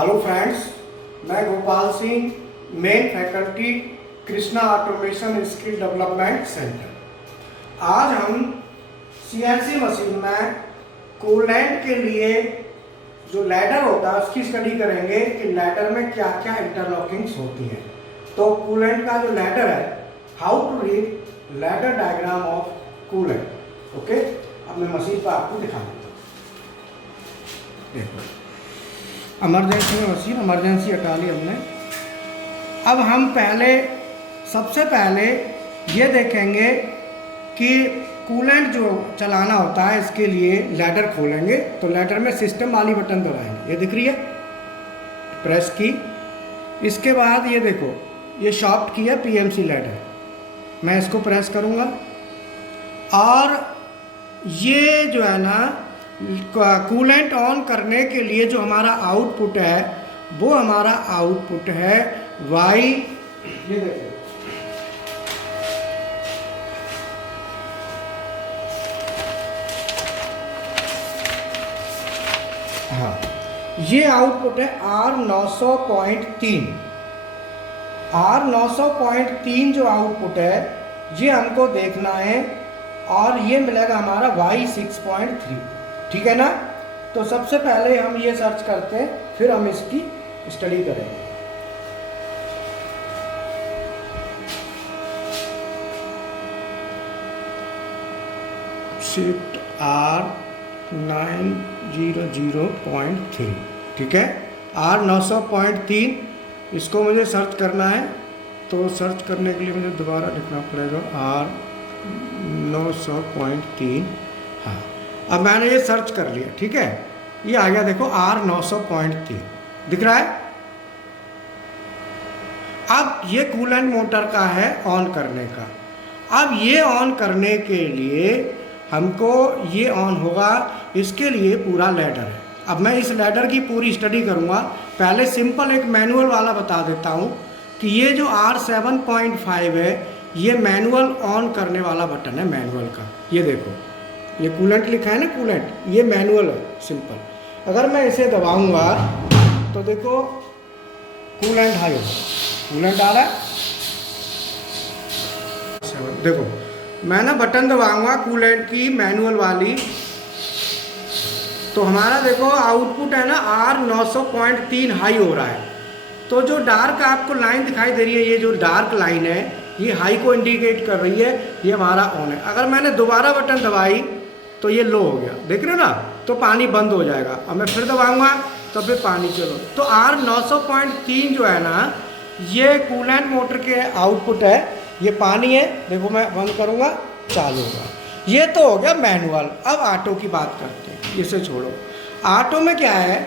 Hello friends, मैं Gopal Singh, main faculty Krishna automation skill development centre. आज हम सीएनसी मशीन में कूलेंट के लिए जो लैडर होता है उसकी स्टडी करेंगे कि लैडर में क्या क्या इंटरलॉकिंग्स होती हैं। तो कूलेंट का जो लैडर है, how to read ladder diagram of coolant. Okay, अब मैं मशीन पर आपको दिखा देता हूँ। देखो, इमरजेंसी में मशीन, इमरजेंसी हटा ली हमने। अब हम सबसे पहले ये देखेंगे कि कूलेंट जो चलाना होता है, इसके लिए लैडर खोलेंगे। तो लैडर में सिस्टम वाली बटन दबाएंगे, ये दिख रही है, प्रेस की। इसके बाद ये देखो, ये शॉफ्ट की है पीएमसी लैडर, मैं इसको प्रेस करूँगा और ये जो है ना कूलेंट ऑन करने के लिए जो हमारा आउटपुट है वो हमारा आउटपुट है वाई। ये देखो, हाँ, ये आउटपुट है R900.3। R900.3 जो आउटपुट है ये हमको देखना है और ये मिलेगा हमारा Y6.3। ठीक है ना। तो सबसे पहले हम ये सर्च करते हैं, फिर हम इसकी स्टडी करेंगे। शिफ्ट R900.3, ठीक है, R900.3 इसको मुझे सर्च करना है। तो सर्च करने के लिए मुझे दोबारा लिखना पड़ेगा R900.3। हाँ, अब मैंने ये सर्च कर लिया, ठीक है, ये आ गया। देखो R900.3 दिख रहा है। अब ये कूलेंट मोटर का है ऑन करने का। अब ये ऑन करने के लिए हमको ये ऑन होगा, इसके लिए पूरा लैडर है। अब मैं इस लैडर की पूरी स्टडी करूँगा। पहले सिंपल एक मैनुअल वाला बता देता हूँ कि ये जो R7.5 है ये मैनुअल ऑन करने वाला बटन है, मैनुअल का। ये देखो, ये कूलेंट लिखा है ना, कूलेंट, ये मैनुअल है, सिंपल। अगर मैं इसे दबाऊंगा तो देखो कूलेंट हाई होगा, कूलेंट आ रहा है। देखो, मैं ना बटन दबाऊंगा कूलेंट की मैनुअल वाली, तो हमारा देखो आउटपुट है ना R900.3 हाई हो रहा है। तो जो डार्क आपको लाइन दिखाई दे रही है, ये जो डार्क लाइन है ये हाई को इंडिकेट कर रही है, ये हमारा ऑन है। अगर मैंने दोबारा बटन दबाई तो ये लो हो गया, देख रहे हो ना, तो पानी बंद हो जाएगा। अब मैं फिर दबाऊंगा तो फिर पानी चलो। तो R900.3 जो है ना, ये कूलेंट मोटर के आउटपुट है, ये पानी है। देखो मैं बंद करूंगा, चालू होगा। ये तो हो गया मैनुअल। अब ऑटो की बात करते हैं, इसे छोड़ो। ऑटो में क्या है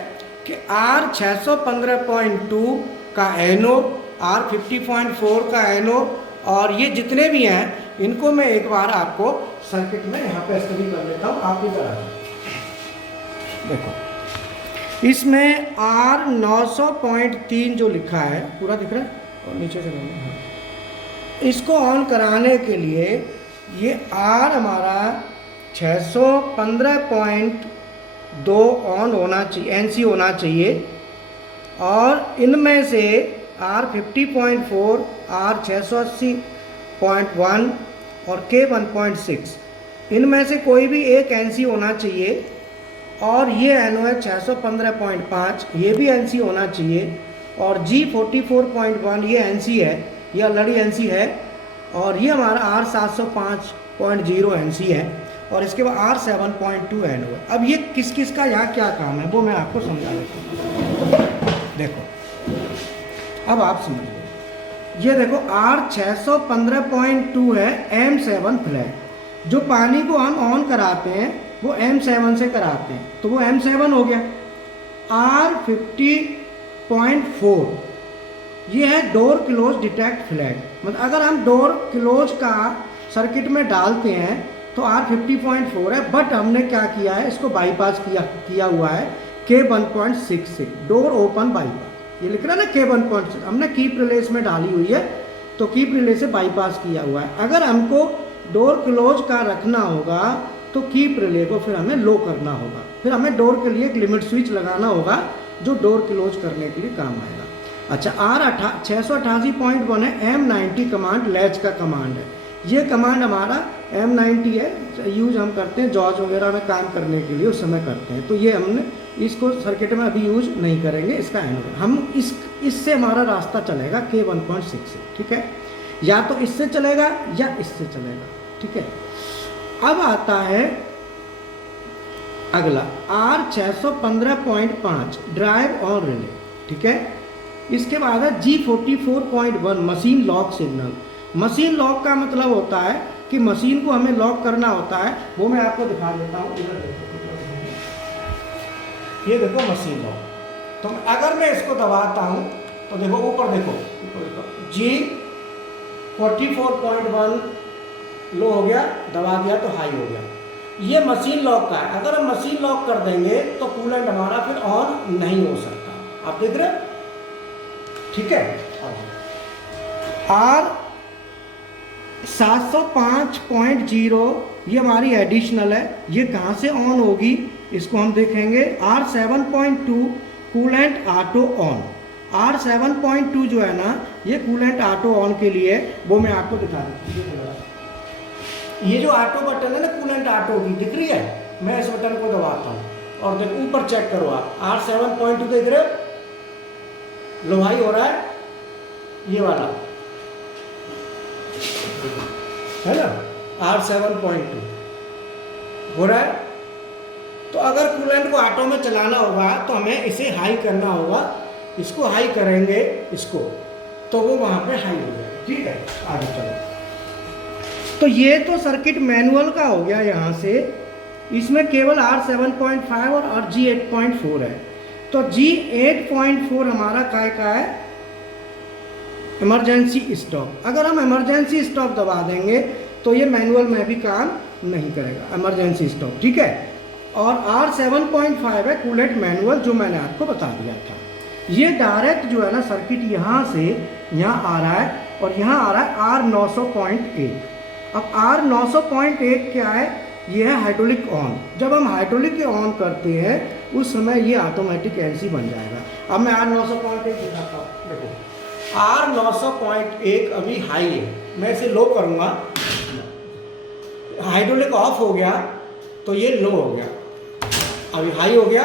कि R615.2 का एनो, R50.4 का एनो, और ये जितने भी हैं इनको मैं एक बार आपको सर्किट में यहाँ पे स्टडी कर लेता हूँ। आप इधर आ जाओ। देखो, इसमें R900.3 जो लिखा है पूरा दिख रहा है, और नीचे से इसको ऑन कराने के लिए ये R हमारा 615.2 ऑन होना चाहिए, NC होना चाहिए। और इनमें से R50.4, R680.1 और K1.6, इनमें से कोई भी एक NC होना चाहिए। और ये एनो है 615.5, ये भी NC होना चाहिए। और G44.1 ये NC है, ये ऑलरेडी NC है। और ये हमारा R705.0 NC है। और इसके बाद R7.2 एनो है। अब ये किस किस का यहाँ क्या काम है वो मैं आपको समझा देता हूँ। देखो, अब आप समझिए, ये देखो R615.2 है M7 फ्लैग। जो पानी को हम ऑन कराते हैं वो M7 से कराते हैं, तो वो M7 हो गया। R50.4 ये है डोर क्लोज डिटेक्ट फ्लैग। मतलब अगर हम डोर क्लोज का सर्किट में डालते हैं तो R50.4 है, बट हमने क्या किया है, इसको बाईपास किया हुआ है K1.6 से, डोर ओपन बाईपास। ये लिख रहा है ना K1.6, हमने कीप रिलेस में डाली हुई है, तो कीप रिले से बाईपास किया हुआ है। अगर हमको डोर क्लोज का रखना होगा तो कीप रिले को फिर हमें लो करना होगा, फिर हमें डोर के लिए एक लिमिट स्विच लगाना होगा जो डोर क्लोज करने के लिए काम आएगा। अच्छा, R688.1 है M90 कमांड, लैच का कमांड है। ये कमांड हमारा M90 है, यूज हम करते हैं जॉर्ज वगैरह में काम करने के लिए, उस समय करते हैं। तो ये हमने इसको सर्किट में अभी यूज नहीं करेंगे, इसका एनोड हम इससे हमारा रास्ता चलेगा K1.6 से, ठीक है। या तो इससे चलेगा या इससे चलेगा, ठीक है। अब आता है अगला R615.5 ड्राइव ऑन रिले, ठीक है। इसके बाद है G44.1 machine lock signal. Machine lock का मतलब होता है कि मशीन को हमें लॉक करना होता है, वो मैं आपको दिखा देता हूँ। इधर देखो, ये देखो मशीन लॉक। तो अगर मैं इसको दबाता हूँ तो देखो ऊपर देखो, G44.1 लो हो गया, दबा दिया तो हाई हो गया। ये मशीन लॉक का है। अगर हम मशीन लॉक कर देंगे तो कूलेंट हमारा फिर ऑन नहीं हो सकता। आप देख रहे हो, ठीक है। R705.0 ये हमारी एडिशनल है। ये कहाँ से ऑन होगी इसको हम देखेंगे। R7.2 coolant auto on. R7.2 जो है ना, ये कूलेंट ऑटो ऑन के लिए, वो मैं आपको दिखा देता हूँ। ये जो ऑटो बटन है ना, कूलेंट ऑटो की दिख रही है, मैं इस बटन को दबाता हूँ और देखो ऊपर चेक करो आप, R7.2 देख रहे हो, लो हाई हो रहा है, ये वाला है ना, R7.2 हो रहा है। तो अगर कूलेंट को ऑटो में चलाना होगा तो हमें इसे हाई करना होगा। इसको हाई करेंगे, इसको, तो वो वहां पे हाई हो जाएगा, ठीक है। आगे चलो। तो ये तो सर्किट मैनुअल का हो गया। यहाँ से इसमें केवल R7.5 और G8.4 है। तो G8.4 हमारा काय का है, इमरजेंसी स्टॉप। अगर हम इमरजेंसी स्टॉप दबा देंगे तो ये मैनुअल में भी काम नहीं करेगा, इमरजेंसी स्टॉप, ठीक है। और R7.5 है कूलेंट मैनुअल, जो मैंने आपको बता दिया था। ये डायरेक्ट जो है ना सर्किट यहाँ से यहाँ आ रहा है और यहाँ आ रहा है R900.1। अब R900.1 क्या है, ये है हाइड्रोलिक ऑन। जब हम हाइड्रोलिक ऑन करते हैं उस समय ये ऑटोमेटिक एनसी बन जाएगा। अब मैं R900.1 दिखाता हूँ, देखो R900.1 अभी हाई है, मैं इसे लो करूँगा, हाइड्रोलिक ऑफ हो गया तो ये लो हो गया, अभी हाई हो गया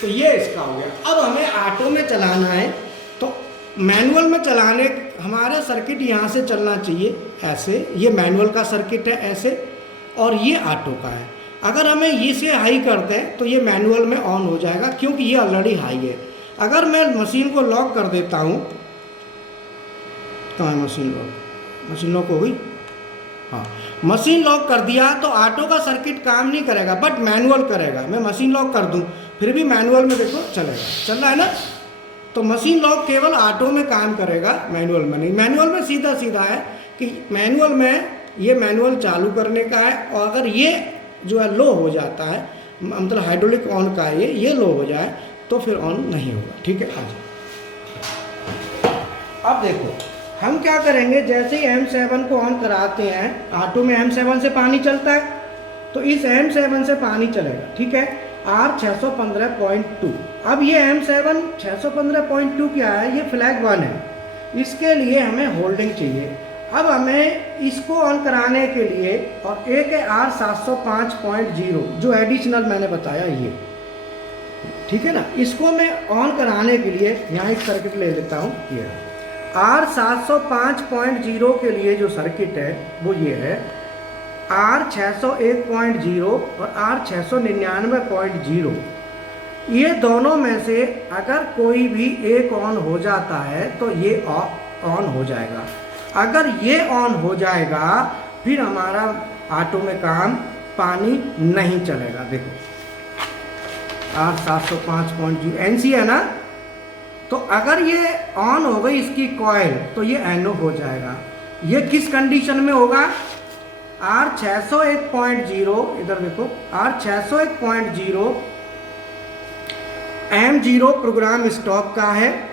तो ये इसका हो गया। अब हमें ऑटो में चलाना है तो मैनुअल में चलाने हमारा सर्किट यहाँ से चलना चाहिए ऐसे, ये मैनुअल का सर्किट है ऐसे, और ये ऑटो का है। अगर हमें इसे हाई करते हैं तो ये मैनुअल में ऑन हो जाएगा क्योंकि ये ऑलरेडी हाई है। अगर मैं मशीन को लॉक कर देता हूँ, कहाँ है मशीन लॉक हो गई, हाँ मशीन लॉक कर दिया तो ऑटो का सर्किट काम नहीं करेगा बट मैनुअल करेगा। मैं मशीन लॉक कर दूँ फिर भी मैनुअल में देखो चलेगा, चल रहा है ना। तो मशीन लॉक केवल ऑटो में काम करेगा, मैनुअल में नहीं। मैनुअल में सीधा सीधा है कि मैनुअल में ये मैनुअल चालू करने का है, और अगर ये जो है लो हो जाता है, मतलब हाइड्रोलिक ऑन का है ये लो हो जाए तो फिर ऑन नहीं होगा, ठीक है। आज अब देखो हम क्या करेंगे, जैसे ही M7 को ऑन कराते हैं, ऑटो में M7 से पानी चलता है तो इस M7 से पानी चलेगा, ठीक है। R615.2। अब ये M7 615.2 क्या है, ये फ्लैग 1 है, इसके लिए हमें होल्डिंग चाहिए। अब हमें इसको ऑन कराने के लिए, और एक है R705.0 जो एडिशनल मैंने बताया ये, ठीक है ना। इसको मैं ऑन कराने के लिए यहाँ एक सर्किट ले लेता हूँ। ये R705.0 के लिए जो सर्किट है वो ये है, R601.0 और R699.0। ये दोनों में से अगर कोई भी एक ऑन हो जाता है तो ये ऑन हो जाएगा। अगर ये ऑन हो जाएगा फिर हमारा ऑटो में काम पानी नहीं चलेगा। देखो R705.0 NC है ना, तो अगर ये ऑन हो गई इसकी कॉइल तो ये NO हो जाएगा। ये किस कंडीशन में होगा, R601.0, इधर देखो R601.0 M0 प्रोग्राम स्टॉप का है,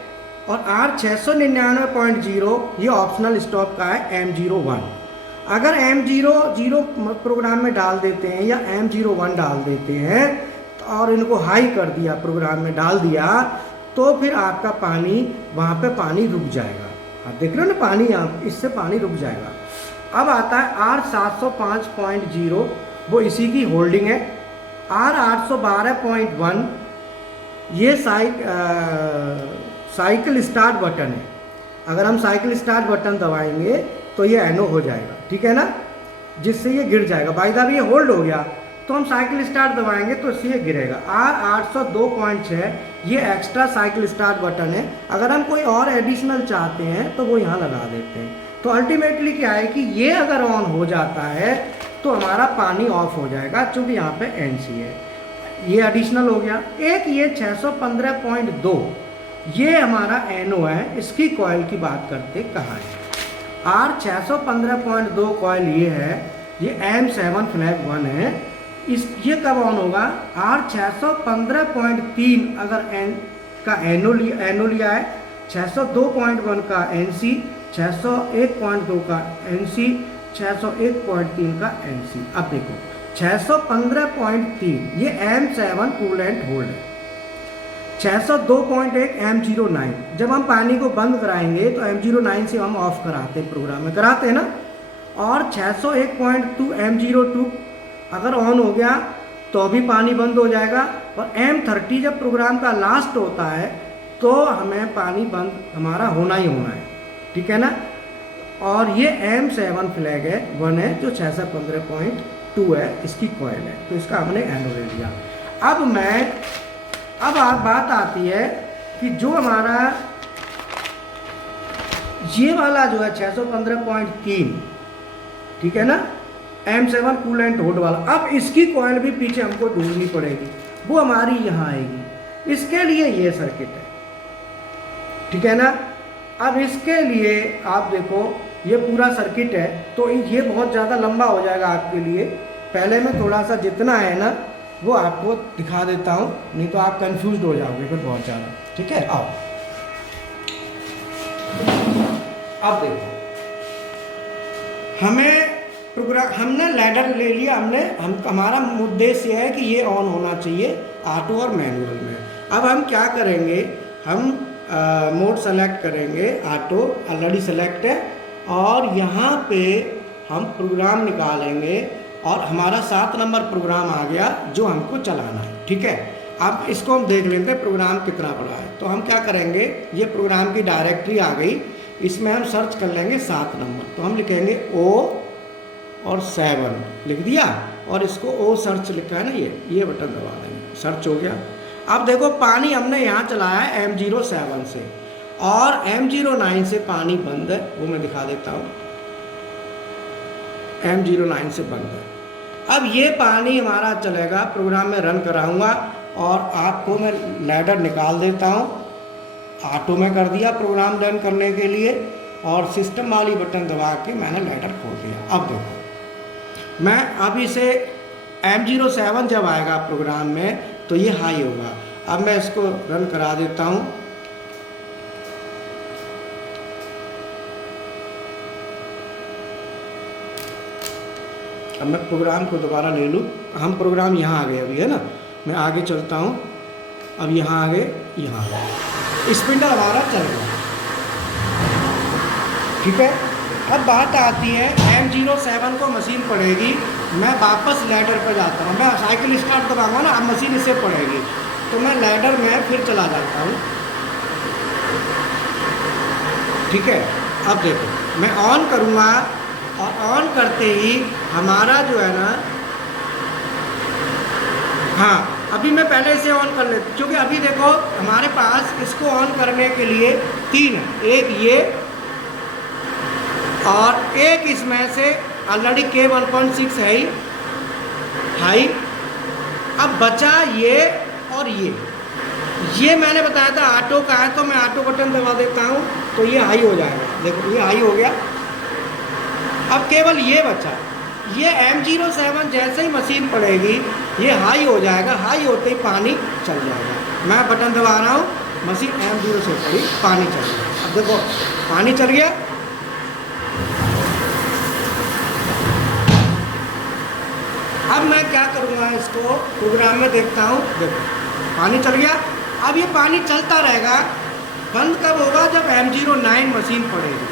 और R699.0 ये ऑप्शनल स्टॉप का है M01। अगर M00 प्रोग्राम में डाल देते हैं या M01 डाल देते हैं और इनको हाई कर दिया, प्रोग्राम में डाल दिया, तो फिर आपका पानी वहाँ पे पानी रुक जाएगा। आप देख रहे हो ना पानी, यहाँ इससे पानी रुक जाएगा। अब आता है R705.0, वो इसी की होल्डिंग है। R812.1 ये साइकिल स्टार्ट बटन है। अगर हम साइकिल स्टार्ट बटन दबाएंगे तो ये एनो हो जाएगा, ठीक है ना, जिससे ये गिर जाएगा। बाय द वे ये होल्ड हो गया, तो हम साइकिल स्टार्ट दबाएंगे तो इससे ये गिरेगा। R802.6 ये एक्स्ट्रा साइकिल स्टार्ट बटन है। अगर हम कोई और एडिशनल चाहते हैं तो वो यहाँ लगा देते हैं। तो अल्टीमेटली क्या है कि ये अगर ऑन हो जाता है तो हमारा पानी ऑफ हो जाएगा, चूँकि यहाँ पे NC है। ये एडिशनल हो गया। एक ये 615.2 ये हमारा एनो है, इसकी कॉइल की बात करते कहाँ है। R615.2 कॉइल ये है, ये M7 फ्लैग 1 है। ये कब ऑन होगा? R615.3 अगर एन का एनो लिया है, 602.1 का NC, 601.2 का NC, 601.3 का NC। अब देखो 615.3 ये M7 कूलेंट होल्ड है। 602.1 M09, जब हम पानी को बंद कराएंगे तो M09 से हम ऑफ कराते हैं, प्रोग्राम में कराते हैं ना। और 601.2 M02 अगर ऑन हो गया तो भी पानी बंद हो जाएगा। और M30 जब प्रोग्राम का लास्ट होता है तो हमें पानी बंद हमारा होना ही होना है, ठीक है ना। और ये M7 फ्लैग है 1 है, जो 615.2 है, इसकी कॉइल है, तो इसका हमने एनो ले लिया। अब बात आती है कि जो हमारा ये वाला जो है 615.3, ठीक है ना, M7 कूलेंट होल्ड वाला, अब इसकी कॉइल भी पीछे हमको ढूंढनी पड़ेगी, वो हमारी यहाँ आएगी। इसके लिए ये सर्किट है, ठीक है ना। अब इसके लिए आप देखो ये पूरा सर्किट है, तो ये बहुत ज़्यादा लंबा हो जाएगा आपके लिए। पहले मैं थोड़ा सा जितना है ना वो आपको दिखा देता हूँ, नहीं तो आप कंफ्यूज हो जाओगे फिर बहुत ज़्यादा, ठीक है। आओ अब देखो, हमने लैडर ले लिया, हमारा उद्देश्य है कि ये ऑन होना चाहिए ऑटो और मैनुअल में। अब हम क्या करेंगे, हम मोड सेलेक्ट करेंगे, ऑटो ऑलरेडी सेलेक्ट है, और यहाँ पे हम प्रोग्राम निकालेंगे और हमारा 7 नंबर प्रोग्राम आ गया जो हमको चलाना है, ठीक है। अब इसको हम देख लेते हैं प्रोग्राम कितना बड़ा है। तो हम क्या करेंगे, ये प्रोग्राम की डायरेक्टरी आ गई, इसमें हम सर्च कर लेंगे 7 नंबर। तो हम लिखेंगे O और 7 लिख दिया, और इसको O सर्च लिखा है ना, ये बटन दबा देंगे, सर्च हो गया। अब देखो पानी हमने यहाँ चलाया है M07 से, और M09 से पानी बंद है, वो मैं दिखा देता हूँ। M09 से बंद है। अब ये पानी हमारा चलेगा, प्रोग्राम में रन कराऊंगा और आपको मैं लैडर निकाल देता हूँ। ऑटो में कर दिया प्रोग्राम रन करने के लिए, और सिस्टम वाली बटन दबा के मैंने लैडर खोल दिया। अब देखो मैं अब इसे M07 जब आएगा प्रोग्राम में तो ये हाई होगा। अब मैं इसको रन करा देता हूँ। अब मैं प्रोग्राम को दोबारा ले लूँ, हम प्रोग्राम यहाँ आ गए अभी, है ना। मैं आगे चलता हूँ, अब यहाँ आ गए, यहाँ आ गए, स्पिंडल हमारा चल रहा है, ठीक है। अब बात आती है M07 को मशीन पड़ेगी, मैं वापस लैडर पर जाता हूँ, मैं साइकिल स्टार्ट दबाऊंगा ना, अब मशीन इससे पड़ेगी, तो मैं लैडर में फिर चला जाता हूँ, ठीक है। अब देखो मैं ऑन करूँगा, और ऑन करते ही हमारा जो है ना, हाँ अभी मैं पहले इसे ऑन कर लेता, क्योंकि अभी देखो हमारे पास इसको ऑन करने के लिए 3 है, एक ये और एक इसमें से ऑलरेडी K1.6 है ही हाई। अब बचा ये और ये मैंने बताया था ऑटो का है, तो मैं ऑटो बटन दबा देता हूँ तो ये हाई हो जाएगा। देखो ये हाई हो गया। अब केवल ये बचा, ये M07 जैसे ही मशीन पड़ेगी ये हाई हो जाएगा, हाई होते ही पानी चल जाएगा। मैं बटन दबा रहा हूँ, मशीन M0 से पड़ी, पानी चल गया। अब देखो पानी चल गया। अब अब मैं क्या करूँगा, इसको प्रोग्राम में देखता हूँ। देखो पानी चल गया। अब ये पानी चलता रहेगा। बंद कब होगा? जब M09 मशीन पड़ेगी।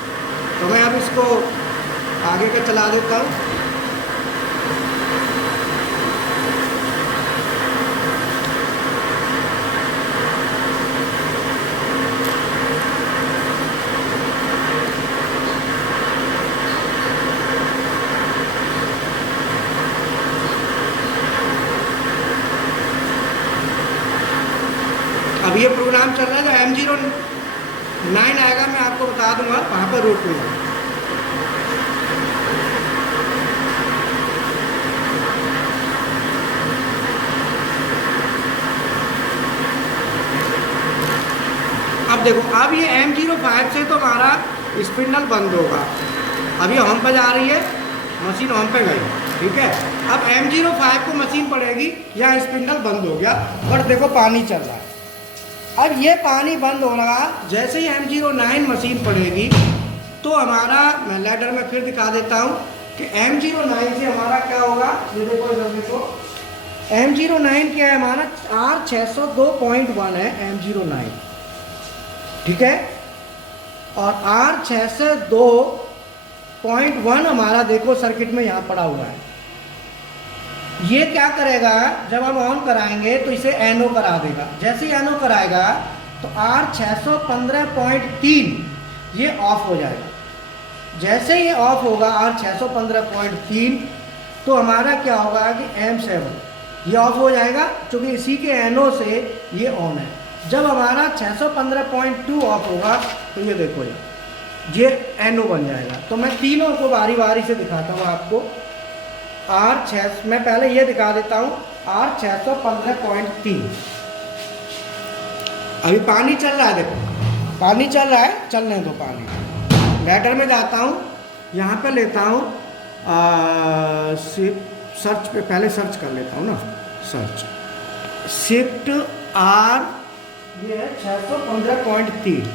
तो मैं अब इसको आगे का चला देता हूँ। अब ये प्रोग्राम चल रहा है। जो M09 आएगा मैं आपको बता दूंगा, वहाँ पर रोकूंगा। अब देखो, अब ये M05 से तो हमारा स्पिंडल बंद होगा। अभी होम पे जा रही है मशीन, होम पे गई, ठीक है। अब M05 को मशीन पड़ेगी या स्पिंडल बंद हो गया, और देखो पानी चल रहा है। अब ये पानी बंद हो रहा, जैसे ही M09 मशीन पड़ेगी तो हमारा, मैं लैडर में फिर दिखा देता हूँ कि M09 से हमारा क्या होगा। ये देखो, इधर देखो, M09 क्या है हमारा? R602.1 है M09, ठीक है। और R602.1 हमारा देखो सर्किट में यहाँ पड़ा हुआ है। ये क्या करेगा, जब हम ऑन कराएंगे तो इसे एनओ करा देगा। जैसे ही एनओ कराएगा तो R615.3 ये ऑफ हो जाएगा। जैसे ये ऑफ होगा R615.3 तो हमारा क्या होगा कि M7 ये ऑफ हो जाएगा, क्योंकि इसी के एनओ से ये ऑन है। जब हमारा 615.2 ऑफ होगा तो ये देखो, ये एनओ बन जाएगा। तो मैं तीनों को बारी बारी से दिखाता हूँ आपको। R6, मैं पहले ये दिखा देता हूँ, R615.3। अभी पानी चल रहा है, देखो पानी चल रहा है, चलने दो पानी। लैडर में जाता हूँ, यहाँ पे लेता हूँ सर्च पे, पहले सर्च कर लेता हूँ ना, सर्च शिफ्ट R, ये है 615.3,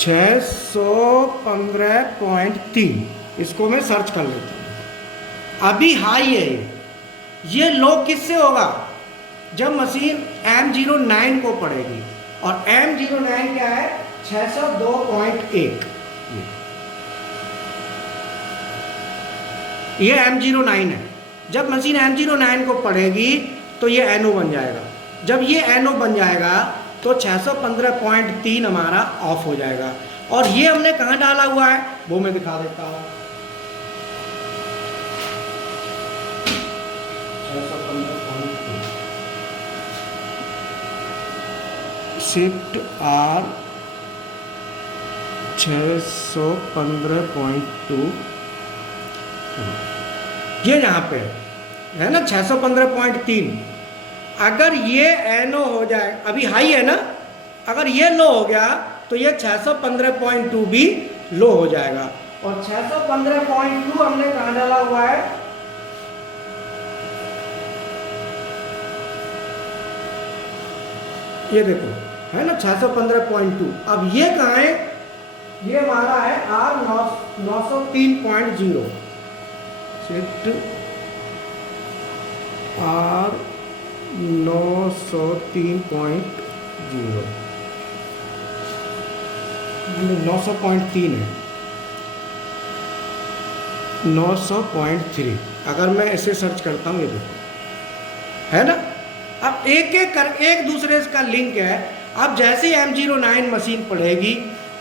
615.3, इसको मैं सर्च कर लेता हूँ। अभी हाई है ये लो किससे होगा? जब मशीन M09 को पड़ेगी, और M09 क्या है? 602.1। ये M09 है। जब मशीन M09 को पड़ेगी तो ये NO बन जाएगा। जब ये NO बन जाएगा तो 615.3 हमारा ऑफ हो जाएगा। और ये हमने कहाँ डाला हुआ है वो मैं दिखा देता हूँ। शिफ्ट R 615.2, ये यहाँ पे है ना 615.3। अगर ये NO हो जाए, अभी हाई है ना, अगर ये लो हो गया तो ये 615.2 भी लो हो जाएगा। और 615.2 हमने कहाँ डाला हुआ है? ये देखो है ना 615.2। अब ये कहाँ है? ये हमारा है R903.0। शिफ्ट R903.0, 900.3 है, 900.3। अगर मैं ऐसे सर्च करता हूँ, ये देखो है ना। अब एक एक कर, एक दूसरे का लिंक है। अब जैसे ही M09 मशीन पड़ेगी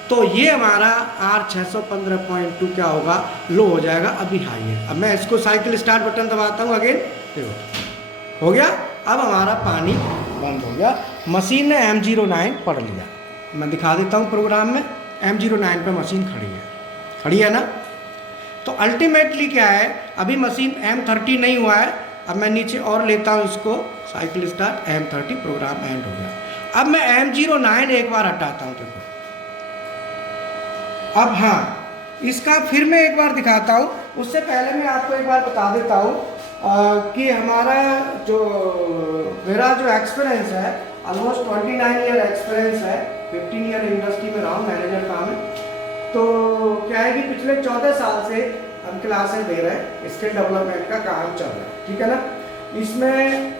तो ये हमारा R615.2 क्या होगा? लो हो जाएगा। अभी हाई है। अब मैं इसको साइकिल स्टार्ट बटन दबाता हूँ, अगेन देखो हो गया। अब हमारा पानी बंद हो गया, मशीन ने M09 पढ़ लिया। मैं दिखा देता हूँ प्रोग्राम में, M09 पे मशीन खड़ी है ना। तो अल्टीमेटली क्या है, अभी मशीन M30 नहीं हुआ है। अब मैं नीचे और लेता हूँ इसको, cycle start, M30 programme and हो गया। अब मैं M09 एक बार हटाता हूँ, देखो। अब हाँ, इसका फिर मैं एक बार दिखाता हूँ। उससे पहले मैं आपको एक बार बता देता हूँ कि हमारा मेरा जो एक्सपीरियंस है, ऑलमोस्ट 29 ईयर एक्सपीरियंस है। 15 ईयर इंडस्ट्री में रहा हूँ, मैनेजर काम है। तो क्या है कि पिछले 14 साल से हम क्लासेस दे रहे हैं, स्किल डेवलपमेंट का काम चल रहा है, ठीक है ना। इसमें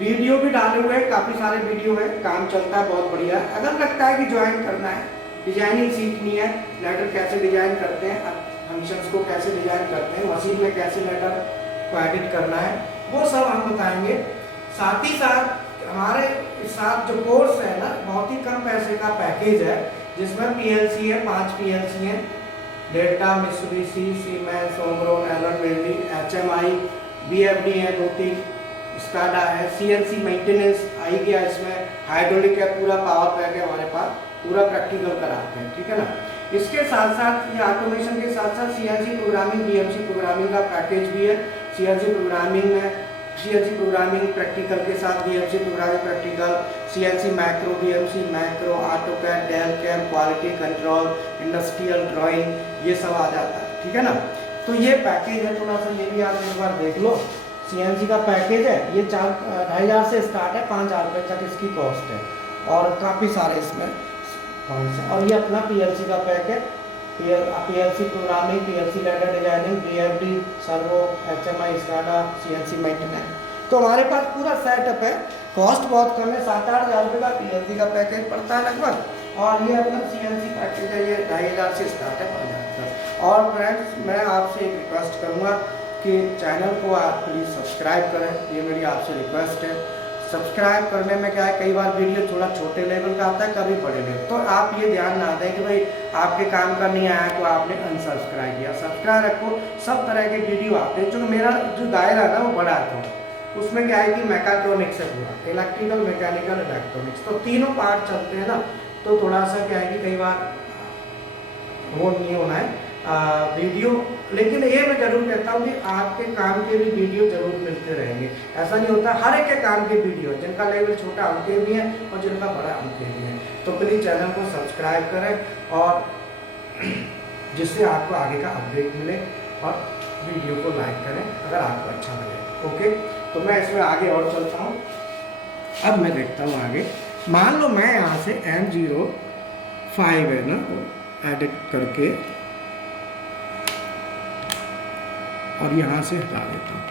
वीडियो भी डाले हुए हैं, काफ़ी सारे वीडियो हैं, काम चलता है बहुत बढ़िया। अगर लगता है कि ज्वाइन करना है, डिजाइनिंग सीखनी है, लेटर कैसे डिजाइन करते हैं, फंक्शंस को कैसे डिजाइन करते हैं, मशीन में कैसे लेटर को एडिट करना है, वो सब हम बताएंगे। साथ ही साथ हमारे साथ जो कोर्स है ना, बहुत ही कम पैसे का पैकेज है, जिसमें पीएलसी है, 5 पीएलसी हैं, Delta, Mitsubishi, Siemens, Omron, Allen वेल्डी, एचएमआई, बीएफडी है 2-3, स्काडा है, सीएनसी मेंटेनेंस आई गया इसमें, हाइड्रोलिक है, पूरा पावर पैक है हमारे पास, पूरा प्रैक्टिकल कराते हैं, ठीक है ना। इसके साथ साथ ये ऑटोमेशन के साथ साथ सीएनसी प्रोग्रामिंग, बीएमसी प्रोग्रामिंग का पैकेज भी है। सीएनसी प्रोग्रामिंग में सीएनसी प्रोग्रामिंग प्रैक्टिकल के साथ BMC programming practical, CNC macro, BMC macro, AutoCAD, Delcam, quality control, industrial drawing, ये सब आ जाता है, ठीक है ना। तो ये पैकेज है, थोड़ा सा ये भी आप एक बार देख लो। सीएनसी का पैकेज है, ये 4,500 से स्टार्ट है, 5,000 रुपये तक इसकी कॉस्ट है, और काफ़ी सारे इसमें पॉइंट्स हैं। और ये अपना पीएलसी का पैक है, PLC programming, PLC ladder designing, VFD, servo, HMI, SCADA, CNC maintenance, तो हमारे पास पूरा सेटअप है। कॉस्ट बहुत कम है, 7-8 हज़ार रुपये का पीएलसी का पैकेज पड़ता है लगभग, और ये अपना सीएनसी पैकेज है, ये 2,500 से स्टार्ट है, 5,000 तक। और फ्रेंड्स, मैं आपसे एक रिक्वेस्ट करूँगा कि चैनल को आप प्लीज़ सब्सक्राइब करें, ये मेरी आपसे रिक्वेस्ट है। सब्सक्राइब करने में क्या है, कई बार वीडियो थोड़ा छोटे लेवल का आता है, कभी बड़े लेवल, तो आप ये ध्यान ना दें कि भाई आपके काम का नहीं आया तो आपने अनसब्सक्राइब किया। सब्सक्राइब रखो, सब तरह के वीडियो आते हैं। जो मेरा जो दायरा है ना वो बड़ा था, उसमें क्या है कि मैकाट्रॉनिक्स है पूरा, इलेक्ट्रिकल, मैकेनिकल, इलेक्ट्रॉनिक्स, तो तीनों पार्ट चलते हैं ना, तो थोड़ा सा क्या है कि कई बार वो नहीं होना है वीडियो। लेकिन ये मैं जरूर कहता हूँ कि आपके काम के भी वीडियो जरूर मिलते रहेंगे। ऐसा नहीं होता, हर एक के काम के वीडियो, जिनका लेवल छोटा उनके भी हैं और जिनका बड़ा उनके भी हैं। तो प्लीज़ चैनल को सब्सक्राइब करें और जिससे आपको आगे का अपडेट मिले, और वीडियो को लाइक करें अगर आपको अच्छा लगे। ओके, तो मैं इसमें आगे और चलता हूँ। अब मैं देखता हूँ आगे। मान लो मैं यहाँ से M05 है ना, एडिट करके और यहाँ से हटा देता हूँ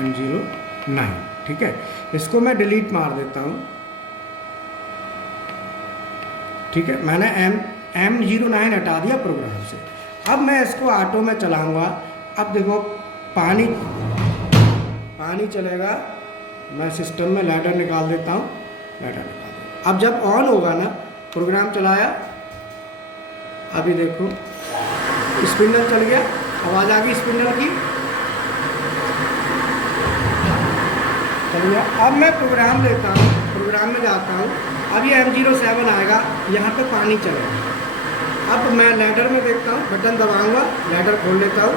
M09, ठीक है। इसको मैं डिलीट मार देता हूँ, ठीक है। मैंने M09 हटा दिया प्रोग्राम से। अब मैं इसको ऑटो में चलाऊँगा। अब देखो पानी चलेगा, मैं सिस्टम में लैडर निकाल देता हूँ, लैडर निकाल देता। अब जब ऑन होगा ना, प्रोग्राम चलाया, अभी देखो स्पिंडल चल गया, आवाज़ आ गई स्पिंडल की, चल गया। अब मैं प्रोग्राम लेता हूँ, प्रोग्राम में जाता हूँ, अब ये M07 आएगा, यहाँ पे पानी चलेगा। अब मैं लैडर में देखता हूँ, बटन दबाऊंगा, लैडर खोल लेता हूँ,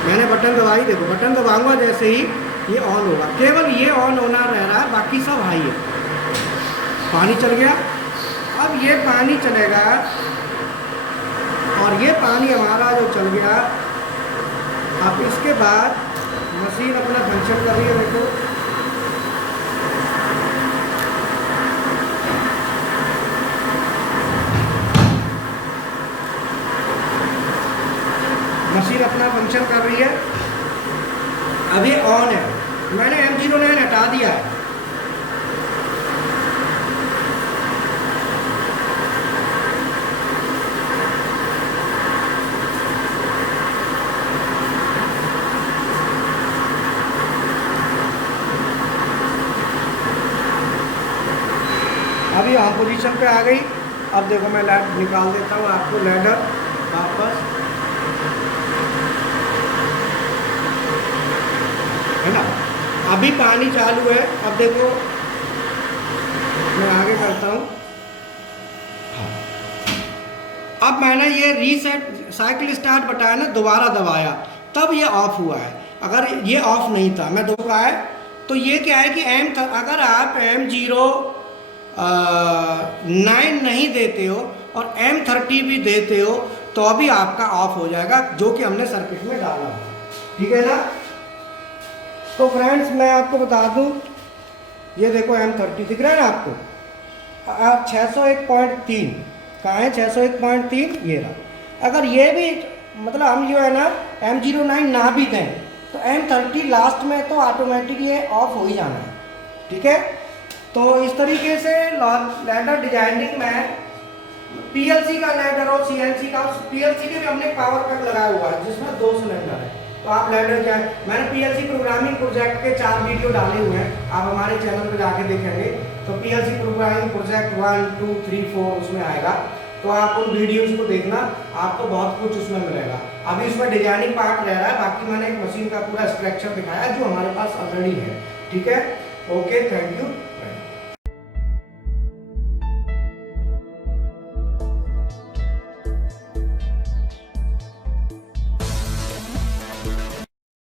मैंने बटन दबाई, देखो बटन दबाऊंगा जैसे ही ये ऑन होगा, केवल ये ऑन होना रह रहा है, बाकी सब हाई है। पानी चल गया। अब ये पानी चलेगा, और ये पानी हमारा जो चल गया, अब इसके बाद मशीन अपना फंक्शन कर रही है। देखो मशीन अपना फंक्शन कर रही है, अब ये ऑन है। मैंने M09 हटा दिया है। अभी यहाँ पोजीशन पे आ गई। अब देखो मैं लैड निकाल देता हूँ आपको लैडर वापस, है ना। अभी पानी चालू है। अब देखो मैं आगे करता हूँ। अब मैंने ये रीसेट साइकिल स्टार्ट बताया ना, दोबारा दबाया, तब ये ऑफ हुआ है। अगर ये ऑफ नहीं था, मैं दोबारा है, तो ये क्या है कि अगर आप M09 नहीं देते हो और M30 भी देते हो तो अभी आपका ऑफ हो जाएगा, जो कि हमने सर्किट में डाला है, ठीक है ना। तो फ्रेंड्स मैं आपको बता दूं, ये देखो M30 दिख रहा है ना आपको, 601.3 कहाँ है, 601.3 ये रहा। अगर ये भी मतलब हम जो है ना M09 ना भी दें तो M30 लास्ट में तो ऑटोमेटिक ये ऑफ हो ही जाना है, ठीक है। तो इस तरीके से लैडर डिजाइनिंग में पीएलसी का लैडर और सीएनसी का, पीएलसी के भी हमने पावर कट लगाया हुआ है जिसमें 2 सिलेंडर है। तो आप लैडर क्या है, मैंने पीएलसी प्रोग्रामिंग प्रोजेक्ट के 4 वीडियो डाले हुए हैं, आप हमारे चैनल पर जाके देखेंगे तो पीएलसी प्रोग्रामिंग प्रोजेक्ट 1, 2, 3, 4 उसमें आएगा, तो आप उन वीडियोस को देखना, आपको बहुत कुछ उसमें मिलेगा। अभी उसमें डिजाइनिंग पार्ट रह रहा है, बाकी मैंने एक मशीन का पूरा स्ट्रक्चर दिखाया जो हमारे पास ऑलरेडी है, ठीक है। Okay, thank you.